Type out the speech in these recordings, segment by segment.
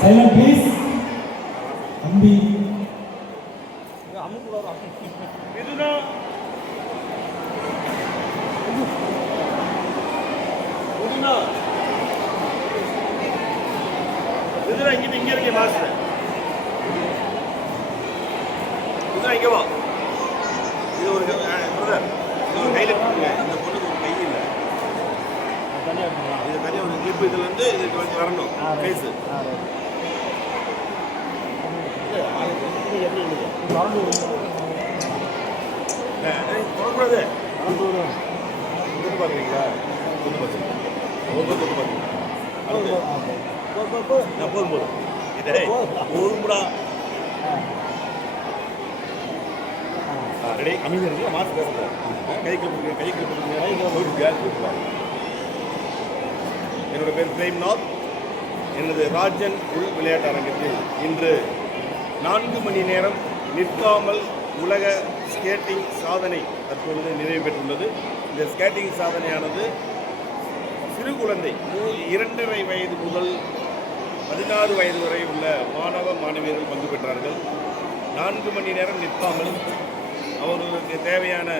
Silent please. Ambi. Miduna. Miduna. Miduna இங்க இருக்கே master. Miduna இங்க வா. இது ஒரு பிரதர். இது ஒரு கையில கொடுங்க. இந்த பொண்ணுக்கு ஒரு கை இல்ல. இது தனியா ஒரு கிளிப் இதுல இருந்து இதுக்கு வந்து வரணும். ஃபேஸ். தொடக்கூடாது தொட்டு பார்க்குறீங்களா தொட்டு பார்த்துருங்க ஒவ்வொரு தொட்டு பார்க்குறீங்க போதும் போதும் இதே போதும்டா ரெடி அமைதியாக இருக்கு மாற்று பேசுகிறேன் கை கிளப்புங்க என்னோட பேர் பிரேம்நாத். எனது ராஜன் உள் விளையாட்டு அரங்கத்தில் இன்று 4 மணி நேரம் நிற்காமல் உலக ஸ்கேட்டிங் சாதனை தற்பொழுது நிறைவு பெற்றுள்ளது. இந்த ஸ்கேட்டிங் சாதனையானது சிறு குழந்தை 2.5 வயது முதல் 16 வயது வரை உள்ள மாணவ மாணவியர்கள் பங்கு பெற்றார்கள். 4 மணி நேரம் நிற்காமல் அவர்களுக்கு தேவையான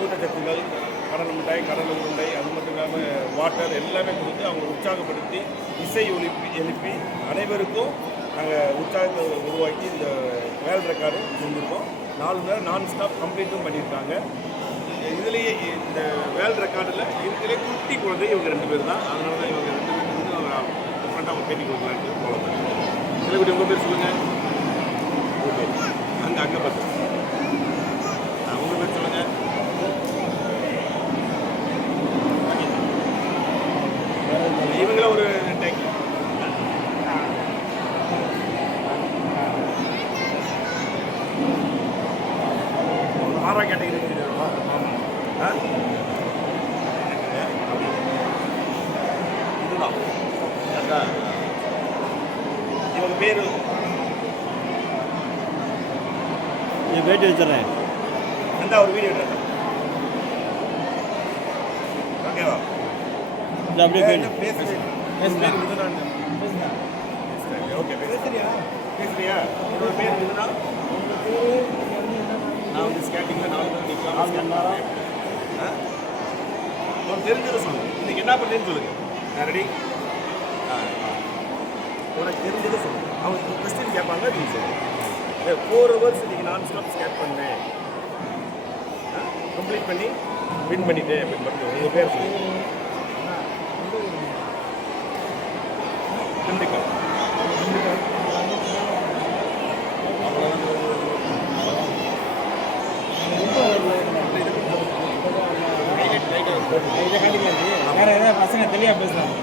ஊட்டச்சத்துக்கள் கடல் மிட்டாய் கடல் உருண்டை அது மட்டும் இல்லாமல் வாட்டர் எல்லாமே கொடுத்து அவங்களை உற்சாகப்படுத்தி இசை எழுப்பி அனைவருக்கும் நாங்கள் உற்சாகத்தை உருவாக்கி இந்த வேர்ல்ட் ரெக்கார்டும் செஞ்சுருக்கோம். 4 நேரம் நான் ஸ்டாப் கம்ப்ளீட்டும் பண்ணியிருக்காங்க. இதுலேயே இந்த வேர்ல்ட் ரெக்கார்டில் இருக்கிற குட்டி குழந்தை இவங்க 2 பேர் தான். அதனால தான் இவங்க 2 பேருக்கு வந்து டிஃப்ரெண்ட்டாக அவங்க பேட்டி கொடுக்கலான்ட்டு ஃபாலோ பண்ணுறாங்க. இதில் கூட உங்கள் பேர் சொல்லுங்கள். ஓகே அங்கே பார்த்து உங்கள் பேர் சொல்லுங்கள். இவங்கள ஒரு டேக் ஆறா கேட்டகரி இதுதான் இவங்க பேர் என் பேட்டி வச்சுறேன். அந்த ஒரு வீடியோ எடுக்கிறேன். ஓகேவா அப்படியே பேட்டி ஓகே பேசுறியா என்னோட பேர் மிதுனா. நான் வந்து ஸ்கேட்டிங்கில் 4 மணி நிற்கலாம். உனக்கு தெரிஞ்சதை சொல்லுங்கள். இன்றைக்கி என்ன பண்ணுறேன்னு சொல்லுங்கள். நான் ரெடி. உனக்கு தெரிஞ்சதை சொல்லுங்கள். அவங்க கொஸ்டின் கேட்பாங்க நீ சொல்லுங்கள். 4 hours இன்றைக்கி நான் ஸ்டாப் ஸ்கேட் பண்ணேன் கம்ப்ளீட் பண்ணி வின் பண்ணிட்டேன் அப்படின்னு மட்டும் உங்கள் பேர் சொல்லுங்கள். திண்டுக்கல் வேற ஏதாவது பசங்க தெளிவாக பேசுகிறாங்க.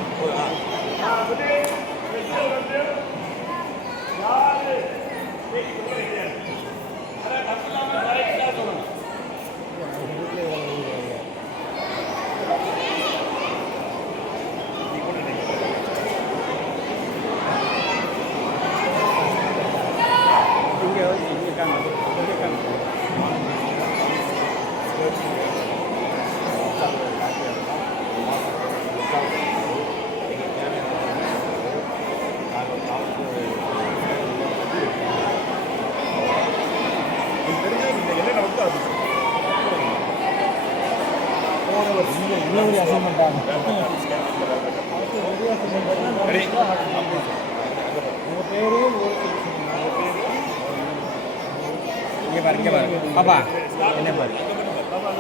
இங்கே பாரு பாப்பா என்ன பாரு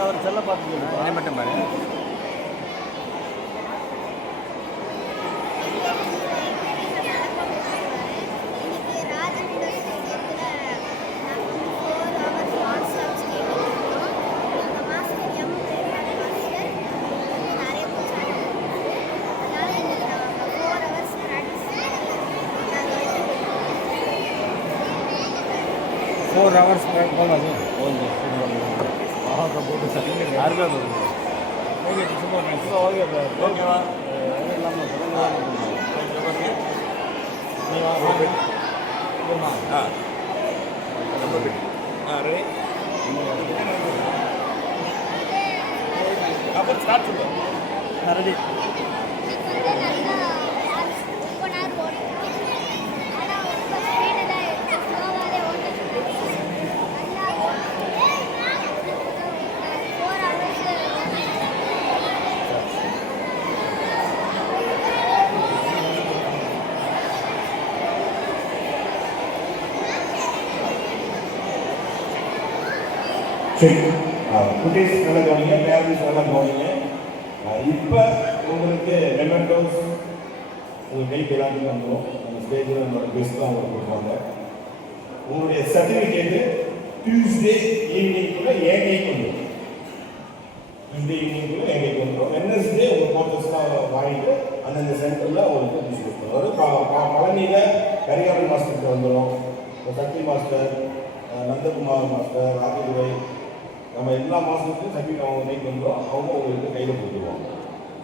அவர் செல்ல பார்த்து என்ன மட்டும் பாரு. फोर आवर्स बोला जी ஸ்டார்ட் சொல்லுவோம். ரெடி. இன்னைக்கு நல்லா ரொம்ப நேரம் ஓடிச்சு. ஆனால் ரொம்ப ஸ்பீடு தான் எடுத்து ஸ்லோவாகவே ஓட்டிச்சு. நல்லா 4 hours. சரி, குட்டீஸ் நல்லா கவனிங்க, பேரண்ட்ஸ் நல்லா கவனிங்க. இப்போ உங்களுக்கு மெமெண்டோஸ் உங்கள் கைக்கு எல்லாத்துக்கும் வந்துடும். அந்த ஸ்டேஜில் நம்மளோட பெஸ்ட்லாம் உங்களுக்கு கொடுப்பாங்க. உங்களுடைய சர்டிஃபிகேட்டு டியூஸ்டே ஈவினிங்குள்ளே என் கைக்கு வந்துடும். டியூஸ்டே ஈவினிங்குள்ளே என் கைக்கு வந்துடும். வெட்னஸ்டே உங்கள் கோச்சஸ்லாம் வாங்கிட்டு அந்தந்த சென்டரில் உங்களுக்கு டிஸ்ட்ரிபியூட் பண்ணுவோம். பழனியில் கரிகாலன் மாஸ்டருக்கு வந்துடும். சக்தி மாஸ்டர், நந்தகுமார் மாஸ்டர், ராஜதுரை, நம்ம எல்லா மாதத்துக்கும் சர்டிஃபிகேட் அவங்க கைக்கு வந்துடும். அவங்க உங்களுக்கு கையில் கொடுத்துருவாங்க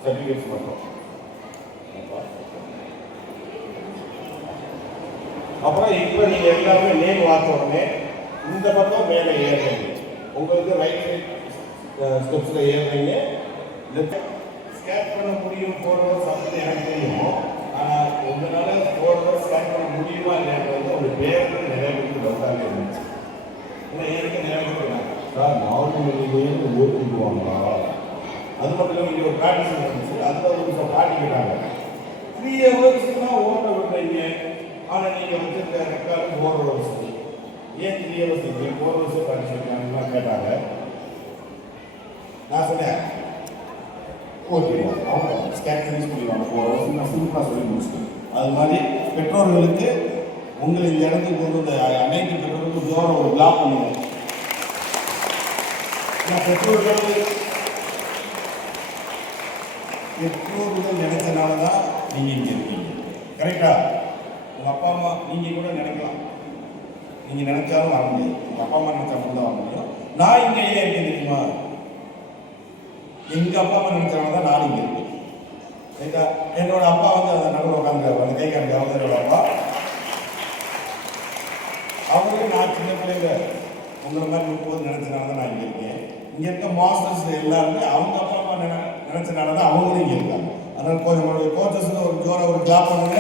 சர்டிஃபிகேட்ஸ் மட்டும். அப்புறம் இப்போ நீங்கள் எல்லாமே நேம் வாச்ச உடனே இந்த பக்கம் மேலே ஏறுறீங்க. உங்களுக்கு ரைட் சைட் ஸ்டெப்ஸில் ஏறுறீங்க. ஸ்கேன் பண்ண முடியும் 4 hours அப்படின்னு எனக்கு தெரியும். ஆனால் உங்களால் 4 hours ஸ்கேன் பண்ண முடியுமா இல்லைன்றது ஒரு பேருக்கு நிறைவேற்றி வந்தாலே இருந்துச்சு. இல்லை எனக்கு நிறைவேற்றினாங்க சார் 4 மணிலேருந்து ஓட்டிடுவாங்களா? அது மட்டும் இல்லாமல் இங்கே ஒரு ப்ராக்டிஸ் இருந்துச்சு. அதில் ஒரு நிமிஷம் பாட்டிக்கிறாங்க 3 hours தான் ஓட்ட விடுறீங்க. ஆனால் நீங்கள் வச்சுருக்க ரெக்கார்டு 4 hours. ஏன் 3 hours இருக்கு? 4 hours படிச்சிருக்காங்கலாம் கேட்டாங்க. நான் சொன்னேன் ஓகே அவங்க ஸ்கேன் ஃபினிஷ் பண்ணிடுவாங்க 4 hours. நான் சிம்பிளாக சொல்லி முடிச்சிட்டேன். அது மாதிரி பெற்றோர்களுக்கு உங்களை இந்த இடத்துக்கு கொண்டு வந்த அனைத்து பெற்றோர்களுக்கும் ஜோரம் ஒரு பிளாக் பண்ணுவோம். பெற்றோர்கள் நினைச்சனால தான் நீங்கள் இங்கே இருக்கீங்க. கரெக்டா? உங்கள் அப்பா அம்மா நீங்கள் கூட நினைக்கலாம், நீங்கள் நினைச்சாலும் வர முடியாது. உங்கள் அப்பா அம்மா நினைச்சா மட்டும் தான் வர முடியும். நான் இங்கே ஏன் இருக்கேன் தெரியுமா? எங்கள் அப்பா அம்மா நினைச்சனால தான் நான் இங்கே இருக்கேன். ரைட்டா? என்னோட அப்பா வந்து அந்த நடுவில் உட்காந்துருக்காரு, அந்த கை காமிக்க அவங்க என்னோட அப்பா. அவருக்கு நான் சின்ன பிள்ளைங்க உங்களை மாதிரி இருக்கும்போது நினைச்சனால தான் நான் இங்கே இருக்கேன். இங்கே இருக்க மாஸ்டர்ஸ் எல்லாருமே அவங்க அப்பா அம்மா நினைச்சனால தான் அவங்களும் இங்கே இருக்காங்க. அதனால் நம்மளுடைய கோச்சஸ்க்கு ஒரு ஜோரை ஒரு ஜாப் பண்ணுங்க.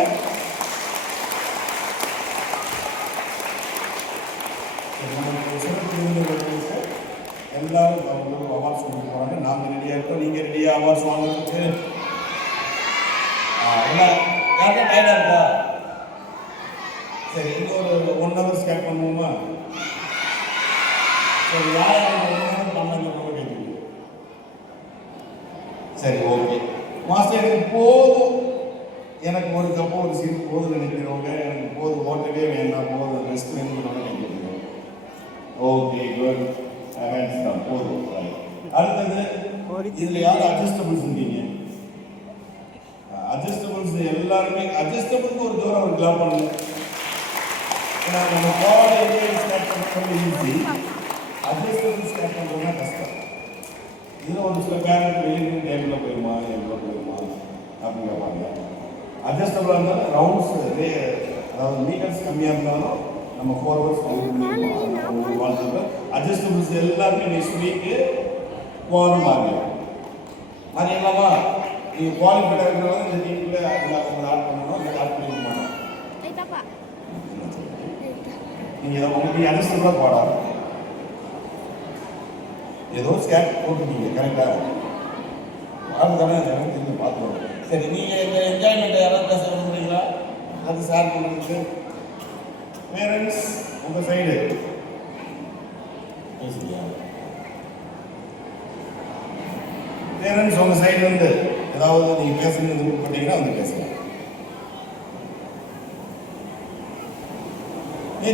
சிறப்பு விருந்தினர்களுக்கு எல்லாரும் அவங்களுக்கு அவார்ட்ஸ் கொடுக்க போகிறாங்க. நாங்கள் ரெடியாக இருக்கோம். நீங்கள் ரெடியாக அவார்ட்ஸ் வாங்குறதுக்கு? எல்லாம் யாருக்கும் டயர்டாக இருக்கா? சரி, இங்கே ஒரு 1 hour ஸ்கேன் பண்ணுவோமா? சரி, யார் 1 hour பண்ணாங்க கேட்குறீங்க? சரி, ஓகே மாஸ்டர், எனக்கு போதும், எனக்கு ஒரு கப்போ ஒரு சீட் போதும் நினைக்கிறவங்க, எனக்கு போதும், ஓட்டவே வேண்டாம், போதும், ரெஸ்ட் வேணும்னு நினைக்கிறீங்க. ஓகே, குட், ஹேண்ட்ஸ் தான், போதும். அடுத்தது இதில் யார் அட்ஜஸ்டபிள்ஸ் இருக்கீங்க? அட்ஜஸ்டபிள்ஸ் எல்லாருமே அட்ஜஸ்டபிளுக்கு ஒரு தூரம் ஒரு கிளாப் பண்ணுங்க. ஏன்னா நம்ம பாடி ஸ்டார்ட் பண்ணுறது ஈஸி, அட்ஜஸ்டபிள் ஸ்டார்ட் பண்ணுறதுனா கஷ்டம். இதில் ஒரு சில பேரண்ட் வெளியே டைமில் போயிருமா எவ்வளோ போயிருமா அப்படின்னு கேட்பாங்க. அட்ஜஸ்டபிளாக இருந்தாலும் ரவுண்ட்ஸ் அதாவது மீட்டர்ஸ் கம்மியாக இருந்தாலும் நம்ம 4 hours வாழ்ந்துட்டு அட்ஜஸ்டபிள்ஸ் எல்லாருமே நெக்ஸ்ட் வீக்கு போகணும் மாறிடலாமா? நீங்கள் குவாலிஃபைடாக இருக்கிறவங்க இந்த டீமில் அதில் உங்களை ஆட் பண்ணணும், இல்லை ஆட் பண்ணிக்க மாட்டோம். நீங்கள் உங்களுக்கு அட்ஜஸ்டபிளாக போடாது. ஏதோ ஸ்கேன் போட்டுருக்கீங்க, கரெக்டாக அது தானே எனக்கு தெரிஞ்சு பார்த்துருவோம். சரி, நீங்கள் எங்கள் என்ஜாய்மெண்ட் யாராவது பேச விரும்புகிறீங்களா? அது ஷேர் பண்ணுறதுக்கு பேரண்ட்ஸ் உங்கள் சைடு பேசுறியா? பேரண்ட்ஸ் உங்கள் சைடு வந்து ஏதாவது நீங்கள் பேசணும்னு விருப்பப்பட்டீங்கன்னா வந்து பேசலாம்.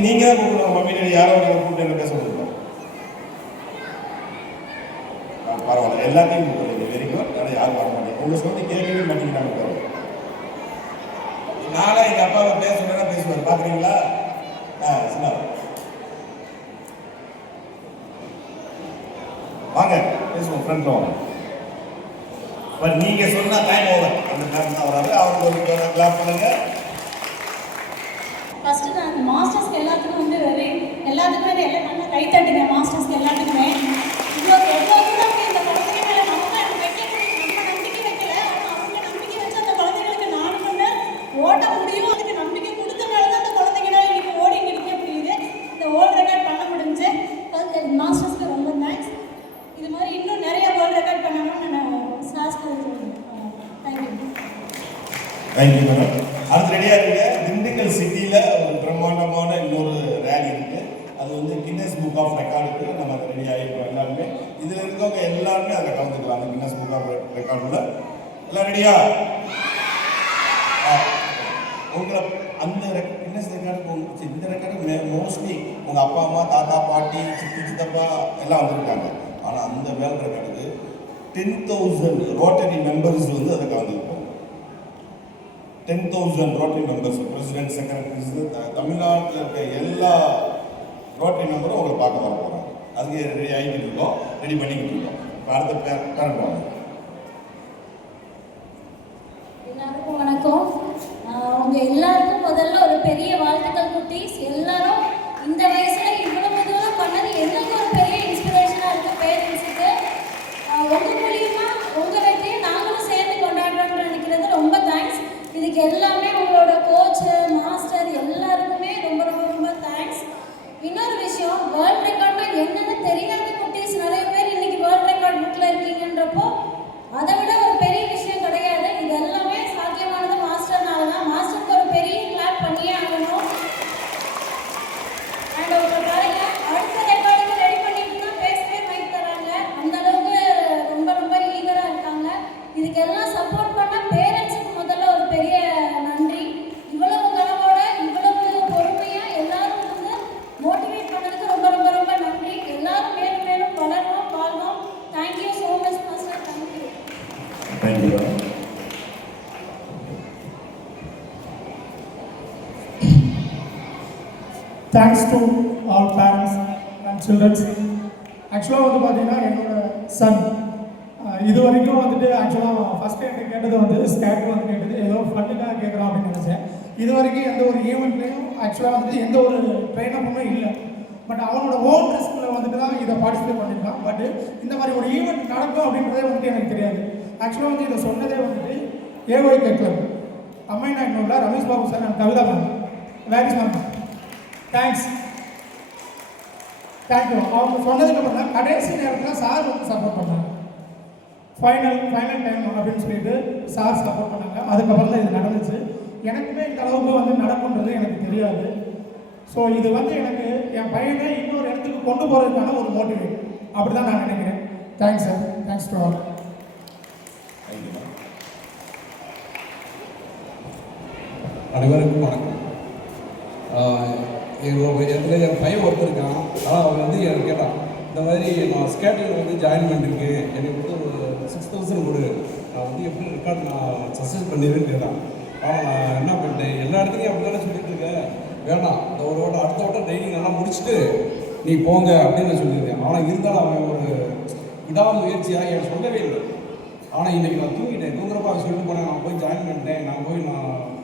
நீங்கள் தான் கூப்பிடுவோம், மம்மியில் யாரோ கூப்பிட்டு என்ன பேச முடியும்? பரவாயில்ல, எல்லாத்தையும் கூப்பிடுறீங்க, வெரி குட். ஆனால் யாரும் வர மாட்டேங்க, உங்கள் சொல்லி கேட்கவே மாட்டேங்கிறாங்க. பரவாயில்ல, நானும் எங்கள் அப்பாவை பேசுவேன்னா பேசுவார், பார்க்குறீங்களா? சின்ன வாங்க பேசுவோம், ஃப்ரெண்ட் வாங்க. பட் நீங்கள் சொன்னால் டைம் ஓவர், அந்த டைம் தான் வராது. அவருக்கு ஒரு கிளாப் பண்ணுங்க. ஃபஸ்ட்டு நான் மாஸ்டர்ஸ்க்கு எல்லாத்துக்கும் வந்து எல்லாத்துக்குமே எல்லாம் நல்லா கை தட்டுங்க. மாஸ்டர்ஸ்க்கு எல்லாத்துக்குமே இவ்வளோ எவ்வளோ தூரம் இந்த குழந்தைங்க மேலே நம்ம தான் வைக்க தேங்க்யூ மேடம். அடுத்து ரெடியாக இருங்க. திண்டுக்கல் சிட்டியில் ஒரு பிரம்மாண்டமான இன்னொரு ரேலி இருக்குது. அது வந்து கின்னஸ் புக் ஆஃப் ரெக்கார்டுக்கு நம்ம அதை ரெடி ஆகிருக்கோம் எல்லாருமே. இதில் இருக்கவங்க எல்லாருமே அதில் கலந்துக்கலாம். அந்த கின்னஸ் புக் ஆஃப் ரெக்கார்டில் எல்லாம் ரெடியா? உங்களை அந்த கின்னஸ் ரெக்கார்டுக்கு இந்த ரெக்கார்டு மோஸ்ட்லி உங்கள் அப்பா அம்மா தாத்தா பாட்டி சித்தி சித்தப்பா எல்லாம் வந்திருக்காங்க. ஆனால் அந்த வேர்ல்ட் ரெக்கார்டுக்கு 10,000 ரோட்டரி மெம்பர்ஸ் வந்து அதை கலந்துருக்கோம். 10,000 ரோட்டரி மெம்பர்ஸ், பிரசிடென்ட், செக்ரட்டரிஸ், தமிழ்நாட்டில் இருக்க எல்லா ரோட்டரி மெம்பரும் உங்களை பார்க்க வர போகிறாங்க. அதுக்கு ரெடி ஆகிட்டு இருக்கோம், ரெடி பண்ணிக்கிட்டு இருக்கோம். இப்போ அடுத்த பேரண்ட் வாங்க. எல்லாருக்கும் வணக்கம். உங்க எல்லாருக்கும் முதல்ல ஒரு பெரிய வாழ்த்துக்கள் குட்டீஸ். எல்லாரும் இந்த வயசுல இவ்வளவு தூரம் பண்ணது எங்களுக்கு ஒரு பெரிய இன்ஸ்பிரேஷனா இருக்கு. பேரண்ட்ஸுக்கு உங்க மூலியமா உங்க வெற்றியை நாங்களும் சேர்ந்து கொண்டாடுறோம்னு நினைக்கிறது ரொம்ப தேங்க்ஸ். இதுக்கு எல்லாமே உங்களோட கோச், மாஸ்டர் எல்லாருக்குமே ரொம்ப ரொம்ப ரொம்ப தேங்க்ஸ். இன்னொரு விஷயம், வேர்ல்ட் ரெக்கார்ட்னா என்னன்னு தெரியாத குட்டீஸ் நிறைய பேர் இன்னைக்கு வேர்ல்ட் ரெக்கார்ட் புக்ல இருக்கீங்கன்றப்போ அதை விட ஒரு பெரிய விஷயம் கிடையாது. இது எல்லாமே சாத்தியமானது மாஸ்டர்னால தான். மாஸ்டருக்கு ஒரு பெரிய கிளாப் பண்ணியே ஆகணும். அண்ட் உங்க பாருங்க, அடுத்த ரெக்கார்டுக்கு ரெடி பண்ணிட்டு தான் பேசவே மைக் தராங்க. அந்த அளவுக்கு ரொம்ப ரொம்ப ஈகரா இருக்காங்க. இதுக்கெல்லாம் சப்போர்ட் பண்ண பேரண்ட்ஸுக்கு முதல்ல ஒரு பெரிய நன்றி. இவ்வளவு கனவோட இவ்வளவு பொறுமையா எல்லாரும் வந்து மோட்டிவேட் பண்ணதுக்கு ரொம்ப ரொம்ப ரொம்ப நன்றி. எல்லாரும் மேலும் மேலும் வளரணும், வாழ்வோம். Thank you so much master. Thank you. Thank you. Thanks to all parents and childrens. ஆக்சுவலாக வந்து பார்த்தீங்கன்னா என்னோட சன் இது வரைக்கும் வந்துட்டு ஆக்சுவலாக ஃபஸ்ட்டு எனக்கு கேட்டது வந்து ஸ்கேட் வந்து கேட்டது, ஏதோ ஃபண்டுக்காக கேட்குறோம் அப்படின்னு நினச்சேன். இது வரைக்கும் எந்த ஒரு ஈவெண்ட்லேயும் ஆக்சுவலாக வந்துட்டு எந்த ஒரு ட்ரெயினப்புமே இல்லை. பட் அவனோட ஓன் ரிஸ்கில் வந்துட்டு தான் இதை பார்ட்டிசிபேட் பண்ணியிருக்கான். பட் இந்த மாதிரி ஒரு ஈவெண்ட் நடக்கும் அப்படின்றதே வந்துட்டு எனக்கு தெரியாது. ஆக்சுவலாக வந்து இதை சொன்னதே வந்துட்டு ஏஒய் கிளப் அம்மை நாயக்கனூரில் Ramesh Babu sir and Kavitha ma'am. வேரிஸ் மேம், தேங்க்ஸ், தேங்க்யூ. அவங்க சொன்னதுக்கப்புறம் தான் கடைசி நேரத்தில் சார் வந்து சப்போர்ட் பண்ணாங்க. ஃபைனல் டைம் அப்படின்னு சொல்லிட்டு சார் சப்போர்ட் பண்ணாங்க. அதுக்கப்புறம் தான் இது நடந்துச்சு. எனக்குமே இந்த அளவுக்கு வந்து நடக்குன்றது எனக்கு தெரியாது. ஸோ இது வந்து எனக்கு என் பையனை இன்னொரு இடத்துக்கு கொண்டு போகிறதுக்கான ஒரு மோட்டிவேட் அப்படி தான் நான் நினைக்கிறேன். Thanks sir. Thanks to all. அனைவருக்கும் வணக்கம். என் பையன் ஒருத்தர் இருக்கான். ஆனால் அவன் வந்து எனக்கு கேட்டான், இந்த மாதிரி நான் ஸ்கேட்டிங்கில் வந்து ஜாயின் பண்ணிருக்கு, எனக்கு வந்து ஒரு 6,000 கொடு, நான் வந்து எப்படி ரெக்கார்ட் நான் சக்ஸஸ் பண்ணிடுவேன்னு கேட்டான். ஆனால் நான் என்ன பண்ணிட்டேன், எல்லா இடத்துலையும் அப்படி தானே சொல்லிட்டு இருக்கேன், வேணாம் இந்த ஒரு வாட்டம் அடுத்த வாட்டம் ட்ரைனிங் நல்லா முடிச்சுட்டு நீ போங்க அப்படின்னு நான் சொல்லியிருக்கேன். ஆனால் இருந்தாலும் அவன் ஒரு விடாமுயற்சியாக எனக்கு சொல்லவே இல்லை. ஆனால் இன்றைக்கி நான் தூங்குறப்ப அவன் சொல்லிட்டு போனேன், நான் போய் ஜாயின் பண்ணிட்டேன், நான் போய்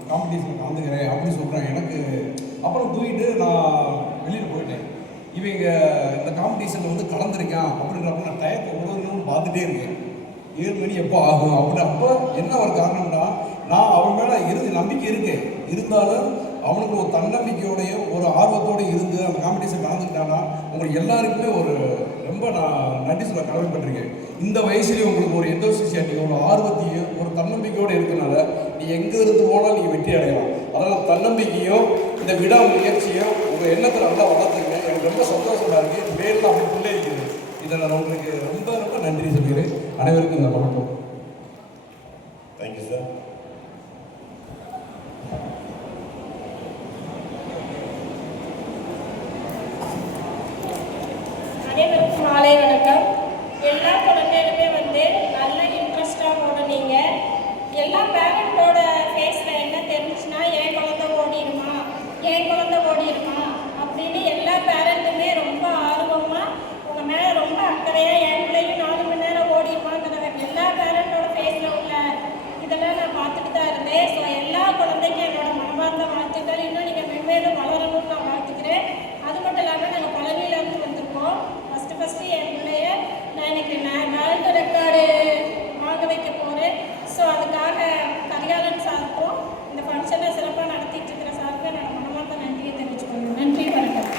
காம்படிஷனில் கலந்துக்கிறேன் அப்படின்னு சொல்கிறேன். எனக்கு அப்புறம் தூக்கிட்டு நான் வெளியில் போயிட்டேன். இவங்க இந்த காம்படிஷனில் வந்து கலந்துருக்கான் அப்படின்றப்ப நான் டயத்தை உணவுன்னு பார்த்துட்டே இருக்கேன். 7 மணி எப்போ ஆகும் அப்படி. அப்போ என்ன ஒரு காரணம்னா, நான் அவன் மேலே நம்பிக்கை இருக்கு, இருந்தாலும் அவனுக்கு ஒரு தன்னம்பிக்கையோடைய ஒரு ஆர்வத்தோடு இருந்து அந்த காம்படிஷன் கலந்துக்கிட்டான்னா உங்களுக்கு எல்லாருக்குமே ஒரு ரொம்ப நான் நன்றி சொல்ல கடமைப்பட்டிருக்கேன். இந்த வயசுலேயும் உங்களுக்கு ஒரு எந்தோசியாட்டியும் ஒரு ஆர்வத்தையும் ஒரு தன்னம்பிக்கையோடு இருக்கனால நீ எங்கே இருந்து போனால் நீங்கள் வெற்றி அடையலாம். அதனால் தன்னம்பிக்கையும் இந்த விடாமுயற்சியும் உங்கள் எண்ணத்தில் நல்லா வளர்த்துங்க. எனக்கு ரொம்ப சந்தோஷமாக இருக்குது. மேலும் அப்படி பிள்ளை இருக்குது. இதை நான் உங்களுக்கு ரொம்ப ரொம்ப நன்றி சொல்கிறேன். அனைவருக்கும் இந்த வணக்கம். Thank you sir. அனைவருக்கும் மாலை வணக்கம். எல்லா குழந்தைகளுமே வந்து நல்ல இன்ட்ரெஸ்டாக ஓடுனீங்க. எல்லா பேரண்டோட ஃபேஸில் என்ன தெரிஞ்சுன்னா, என் குழந்தை ஓடிடுமா அப்படின்னு எல்லா பேரண்ட்டுமே ரொம்ப ஆர்வமாக உங்கள் மேலே ரொம்ப அக்கறையாக என் பிள்ளையும் 4 மணி நேரம் ஓடிடுமாங்கிற எல்லா பேரண்டோட ஃபேஸில் உள்ள இதெல்லாம் நான் பார்த்துட்டு தான் இருந்தேன். ஸோ எல்லா குழந்தைக்கும் என்னோட மனமார்ந்த வாழ்த்துக்கள். இன்னும் நீங்கள் மென்மேலும் வளரணும்னு நான் வாழ்த்துக்கிறேன். அது மட்டும் இல்லாமல் நாங்கள் பழனியிலேருந்து வந்திருக்கோம். ஃபஸ்ட்டு என் பிள்ளைய நான் இன்னைக்கு வேர்ல்டு ரெக்கார்டு வாங்க வைக்க போகிறேன். ஸோ அதுக்காக கரிகாலன் சாருக்கும் இந்த ஃபங்க்ஷனை சிறப்பாக நடத்திட்டு இருக்கிற சாருக்கு நான் மனமார்ந்த நன்றியை தெரிவிச்சுக்கணும். நன்றி, வணக்கம்.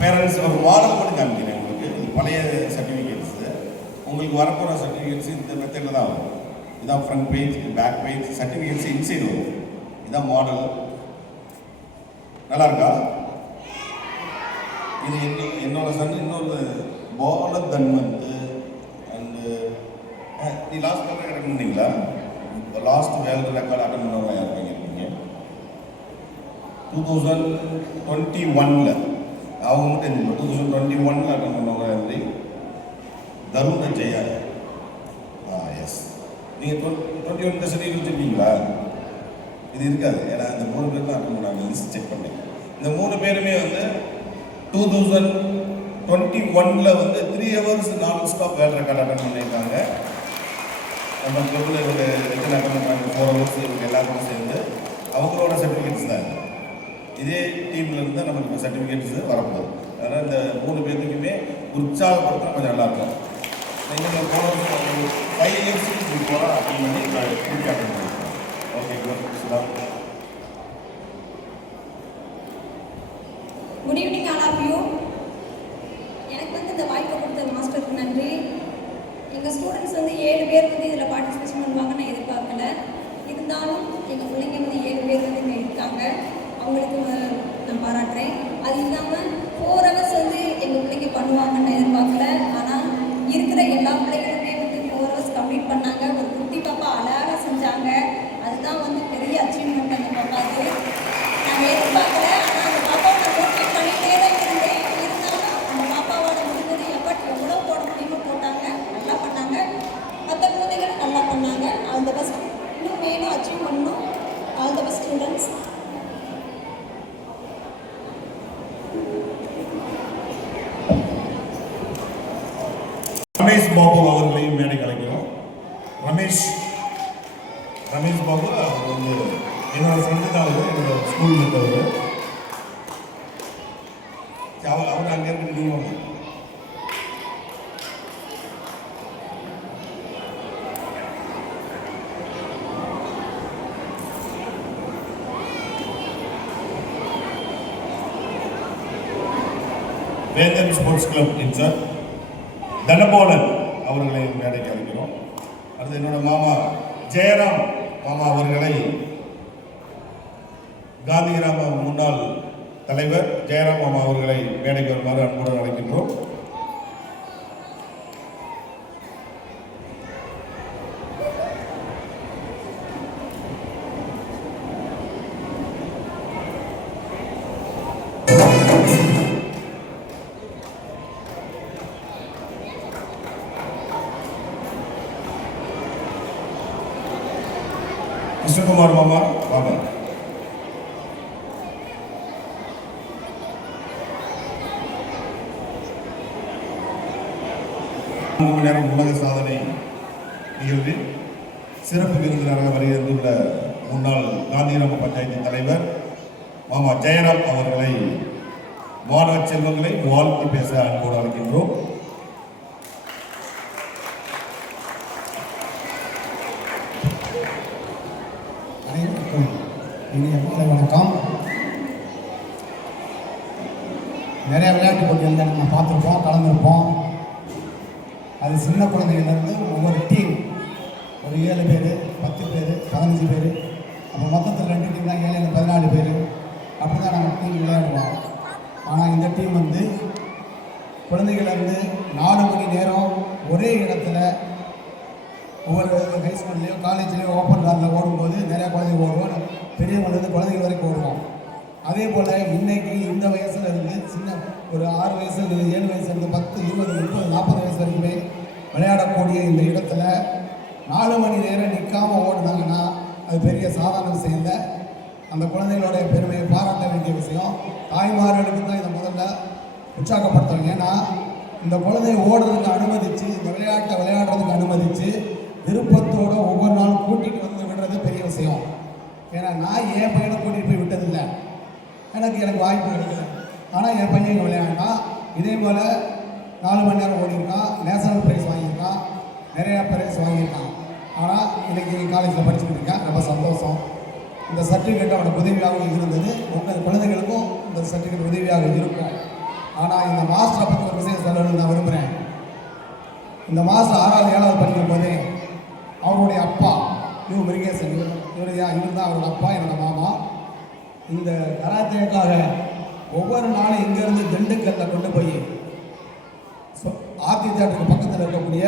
பேரண்ட்ஸ் ஒரு மாடல் மட்டும் காமிக்கிறேன் உங்களுக்கு. இது பழைய சர்டிஃபிகேட்ஸு. உங்களுக்கு வரப்போகிற சர்டிஃபிகேட்ஸ் இந்த மெத்தடில் தான் வரும். இதான் front page, back page, certificates inside வரும். இதான் மாடல். நல்லா இருக்கா? இது என்னோட சன் இன்னொரு பால தன்வந்த் அண்டு நீ லாஸ்ட் பேப்பர் அட்டன் பண்ணீங்களா? இப்போ லாஸ்ட் வேர்ல்டு ரெக்கார்ட் அட்டன் பண்ணவங்க யார் பண்ணியிருக்கீங்க? 2021 அவங்க மட்டும் இல்லை, 2021 அட்டன் பண்ணவங்க யாரு? தருண ஜெயா. எஸ். நீங்கள் 21 சர்டிஃபிகேட் வச்சுருக்கீங்களா? இது இருக்காது, ஏன்னா இந்த 3 பேர் தான் அட்டன் பண்ணாங்க. லிஸ்ட் செக் பண்ணேன். இந்த 3 பேருமே வந்து 2021 வந்து 3 hours நான் ஸ்டாப் வேர்ல்டு ரெக்கார்ட் அட்டன் பண்ணியிருக்காங்க. நம்ம கிளப்பில் இவங்க எத்தனை அட்டன் பண்ணுறாங்க? 4 hours இவங்க எல்லாருக்கும் சேர்ந்து அவங்களோட சர்டிஃபிகேட்ஸ் தான். இதே டீமில் இருந்து நமக்கு இப்போ சர்டிஃபிகேட்ஸ் வரப்போகுது. அதனால் இந்த 3 பேர்த்துக்குமே உற்சாகப்படுத்த கொஞ்சம் நல்லாயிருக்கும். நீங்கள் போன 5 years பிஃபோராக அட்டன் பண்ணி திருப்பி அட்டன் பண்ணியிருக்கோம். Okay, good. Good evening all of you. எனக்கு வந்து இந்த வாய்ப்பை கொடுத்த மாஸ்டருக்கு நன்றி. எங்கள் ஸ்டூடெண்ட்ஸ் வந்து 7 பேர் வந்து இதில் பார்ட்டிசிபேஷன் பண்ணுவாங்க நான் எதிர்பார்க்கல. இருந்தாலும் எங்கள் பிள்ளைங்க வந்து 7 பேர் வந்து இங்கே இருக்காங்க. அவங்களுக்கு நான் பாராட்டுறேன். அது இல்லாமல் 4 hours வந்து எங்கள் பிள்ளைங்க பண்ணுவாங்கன்னு எதிர்பார்க்கல. ஆனால் இருக்கிற எல்லா பிள்ளைங்களுமே வந்து 4 hours கம்ப்ளீட் பண்ணாங்க. ஒரு குட்டி பாப்பா அழகாக செஞ்சாங்க. அதுதான் வந்து பெரிய அச்சீவ்மெண்ட் அந்த பாப்பாவுக்கு. நாங்கள் எதிர்பார்க்கல. ஆனால் அந்த பாப்பாவை நான் மோட்டிவேட் பண்ணிகிட்டே தான் இருந்தேன். இருந்தாலும் அந்த பாப்பாவோட முடிஞ்சது எஃபர்ட் எவ்வளோ போட முடியுமோ போட்டாங்க. நல்லா பண்ணாங்க. மற்ற குழந்தைகள் நல்லா பண்ணாங்க. All the best. இன்னும் மேலும் அச்சீவ் பண்ணணும். All the best students. Ramesh Babu அவர்களையும் மேடை கலைக்கிறோம். ரமேஷ் பாபு அவர் வந்து என்னோட ஃப்ரெண்டு தான். அவர் என்னோட ஸ்கூல் இருந்தவர். அவர் அங்கே இருக்கு. நீங்கள் 'வேந்தன் ஸ்போர்ட்ஸ் கிளப் இன்சார்ஜ் தனபாலன் அவர்களை மேடைக்கு அழைக்கிறோம். அடுத்து என்னோட மாமா ஜெயராம் மாமா அவர்களை, காந்தி கிராம முன்னாள் தலைவர் ஜெயராம் மாமா அவர்களை மேடைக்கு வருமாறு அன்புடன் அழைக்கின்றோம். கிருஷ்ணகுமார் மாமா வாங்க. மணி நேரம் உலக சாதனை நிகழ்வில் சிறப்பு விருந்தினராக வருகின்ற முன்னாள் காந்திகிராம பஞ்சாயத்து தலைவர் மாமா ஜெயராம் அவர்களை மாணவ செல்வங்களை வாழ்த்து பேச அன்போடு அழைக்கின்றோம். அனைவருக்கும் இனிய மாலை வணக்கம். நிறைய விளையாட்டு போட்டிகளில் நம்ம பார்த்துருப்போம், கலந்துருப்போம். அது சின்ன குழந்தைகள்லேருந்து ஒவ்வொரு டீம் ஒரு 7 பேர், 10 பேர், 15 பேர், அப்போ மொத்தத்தில் 2 டீம் தான் 7 14 பேர் அப்படி தான் நம்ம டீம் விளையாடுவோம். ஆனால் இந்த டீம் வந்து குழந்தைகள்லேருந்து 4 மணி நேரம் ஒரே இடத்துல ஒவ்வொரு ஹைஸ்கூல்லையோ காலேஜ்லேயோ ஓப்பன் காரில் ஓடும்போது நிறையா குழந்தைங்க ஓடுவோம். பெரியவங்கலேருந்து குழந்தைங்க வரைக்கும் ஓடுவோம். அதே போல் இன்றைக்கி இந்த வயசில் இருந்து சின்ன ஒரு 6 வயசுலேருந்து 7 வயசுலேருந்து 10, 20, 30, 40 வயசு வரைக்குமே விளையாடக்கூடிய இந்த இடத்துல 4 மணி நேரம் நிற்காமல் ஓடினாங்கன்னா அது பெரிய சாதாரண விஷயம் இல்லை. அந்த குழந்தைகளுடைய பெருமையை பாராட்ட வேண்டிய விஷயம். தாய்மார்களுக்கு தான் இதை முதல்ல உற்சாகப்படுத்தணும். ஏன்னா இந்த குழந்தைய ஓடுறதுக்கு அனுமதித்து, இந்த விளையாட்டை விளையாடுறதுக்கு அனுமதித்து, விருப்பத்தோடு ஒவ்வொரு நாளும் கூட்டிகிட்டு வந்து விடுறது பெரிய விஷயம். ஏன்னா நான் என் பையனை கூட்டிகிட்டு போய் விட்டதில்லை, எனக்கு வாய்ப்பு இருக்குது. ஆனால் என் பையன் இங்கே விளையாண்டான். இதே போல் 4 மணி நேரம் ஓடிருக்கான், நேஷனல் ப்ரைஸ் வாங்கியிருக்கான், நிறையா ப்ரைஸ் வாங்கியிருக்கான். ஆனால் இன்றைக்கி காலேஜில் படிச்சுக்கிட்டு இருக்கேன். ரொம்ப சந்தோஷம். இந்த சர்டிஃபிகேட் அவனுக்கு உதவியாக இருந்தது. உங்கள் குழந்தைகளுக்கும் இந்த சர்டிஃபிகேட் உதவியாக இருக்கும். ஆனால் இந்த மாஸ்டரை பற்றி ஒரு விஷயம் சொல்லணும்னு நான் விரும்புகிறேன். இந்த மாதம் 6வது 7வது படிக்கும் போதே அவருடைய அப்பா இவர் முருகேசன், இவர் தான் அவரோட அப்பா, என்னோட மாமா. இந்த கராத்தேக்காக ஒவ்வொரு நாளும் இங்கேருந்து திண்டுக்கல்லில் கொண்டு போய் ஆர்த்தி தேட்டருக்கு பக்கத்தில் இருக்கக்கூடிய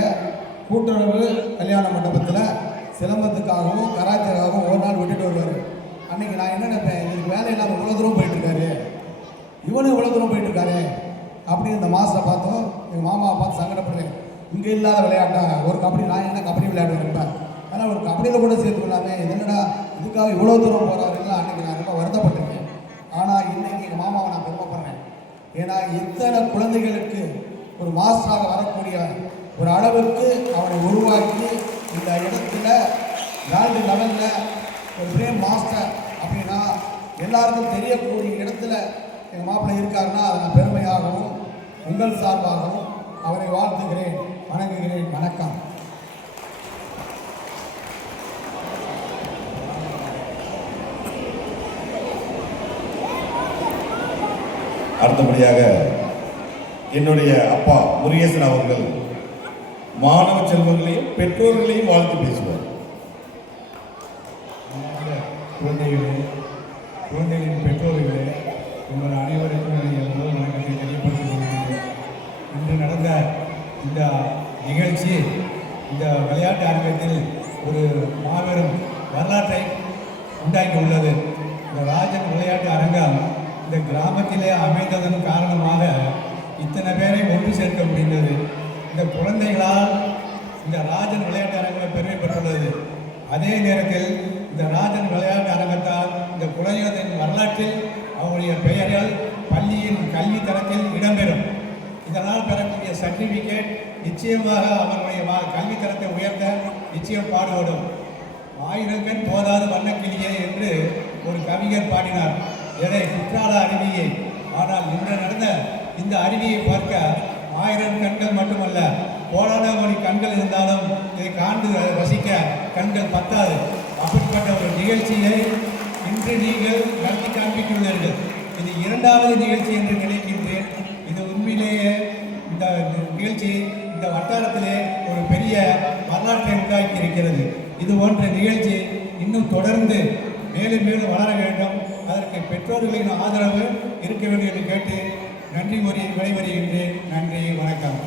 கூட்டுறவு கல்யாண மண்டபத்தில் சிலம்பத்துக்காகவும் கராத்தேக்காகவும் ஒரு நாள் விட்டுட்டு வருவார். அன்றைக்கி நான் என்ன நினைப்பேன், இதுக்கு வேலை இல்லாமல் இவ்வளோ தூரம் போயிட்டுருக்காரு, இவனும் இவ்வளோ தூரம் போயிட்டுருக்காரு அப்படின்னு இந்த மாஸ்டரை பார்த்தோம். எங்கள் மாமாவை பார்த்து சங்கடப்படுவேன். இங்கே இல்லாத விளையாட்டா ஒரு கபடி, நான் என்ன கபடி விளையாடுவேன் இருப்பேன், ஆனால் ஒரு கபடியில் கூட சேர்த்துக்கலாமே, என்னடா இதுக்காக இவ்வளோ தூரம் போகிறாருன்னா அன்றைக்கி நான் ரொம்ப வருத்தப்பட்டிருக்கேன். ஆனால் இன்றைக்கி எங்கள் மாமாவை நான் பெருமைப்படுறேன். ஏன்னா இத்தனை குழந்தைகளுக்கு ஒரு மாஸ்டராக வரக்கூடிய ஒரு அளவுக்கு அவனை உருவாக்கி இந்த இடத்துல வேர்ல்டு லெவலில் ஒரு பிரேம் மாஸ்டர் அப்படின்னா எல்லாருக்கும் தெரியக்கூடிய இடத்துல எங்கள் மாப்பிள்ளை இருக்காருன்னா அதை நான் பெருமையாகவும் உங்கள் சார்பாகவும் அவரை வாழ்த்துகிறேன், வணங்குகிறேன். வணக்கம். அடுத்தபடியாக என்னுடைய அப்பா முருகேசன் அவர்கள் மாணவ செல்வங்களையும் பெற்றோர்களையும் வாழ்த்து பேசுவார். குழந்தைகளின் பெற்றோர்களே, உங்கள் அனைவருக்கும் முதல் வணக்கத்தை தெரியப்படுத்திக் கொள்கிறேன். இன்று நடந்த இந்த நிகழ்ச்சி இந்த விளையாட்டு அரங்கத்தில் ஒரு மாபெரும் வரலாற்றை உண்டாக்கி உள்ளது. இந்த ராஜன் விளையாட்டு அரங்கம் இந்த கிராமத்திலே அமைந்ததன் காரணமாக இத்தனை பேரை ஒன்று சேர்க்க முடிந்தது. இந்த குழந்தைகளால் இந்த ராஜன் விளையாட்டு அரங்கம் பெருமை பெற்றுள்ளது. அதே நேரத்தில் இந்த ராஜன் விளையாட்டு அரங்கத்தால் இந்த குழந்தைகளின் வரலாற்றில் அவருடைய பெயர்கள் பள்ளியின் கல்வி தரத்தில் இடம்பெறும். இதனால் பெறக்கூடிய சர்டிஃபிகேட் நிச்சயமாக அவருடைய கல்வித்தரத்தை உயர்த்த நிச்சயம் பாடுபடும். ஆயிரங்கண் போதாது வண்ணக்கிளியே என்று ஒரு கவிஞர் பாடினார். எதை குற்றால அருவியை. ஆனால் இன்று நடந்த இந்த அருவியை பார்க்க 1000 கண்கள் மட்டுமல்ல, கோடான கோடி கண்கள் இருந்தாலும் இதை காண்டு ரசிக்க கண்கள் பத்தாது. அப்படிப்பட்ட ஒரு நிகழ்ச்சியை இன்று நீங்கள் நடத்தி காண்பித்துள்ளீர்கள். இது 2வது நிகழ்ச்சி என்று நினைக்கின்றேன். இது உண்மையிலேயே இந்த நிகழ்ச்சி இந்த வட்டாரத்திலே ஒரு பெரிய வரலாற்றை உண்டாக்கி இருக்கிறது. இது போன்ற நிகழ்ச்சி இன்னும் தொடர்ந்து மேலும் மேலும் வளர வேண்டும். அதற்கு பெற்றோர்களின் ஆதரவு இருக்க வேண்டும் என்று கேட்டு நன்றி கூறி விடைபெறுகின்றேன். நன்றி, வணக்கம்.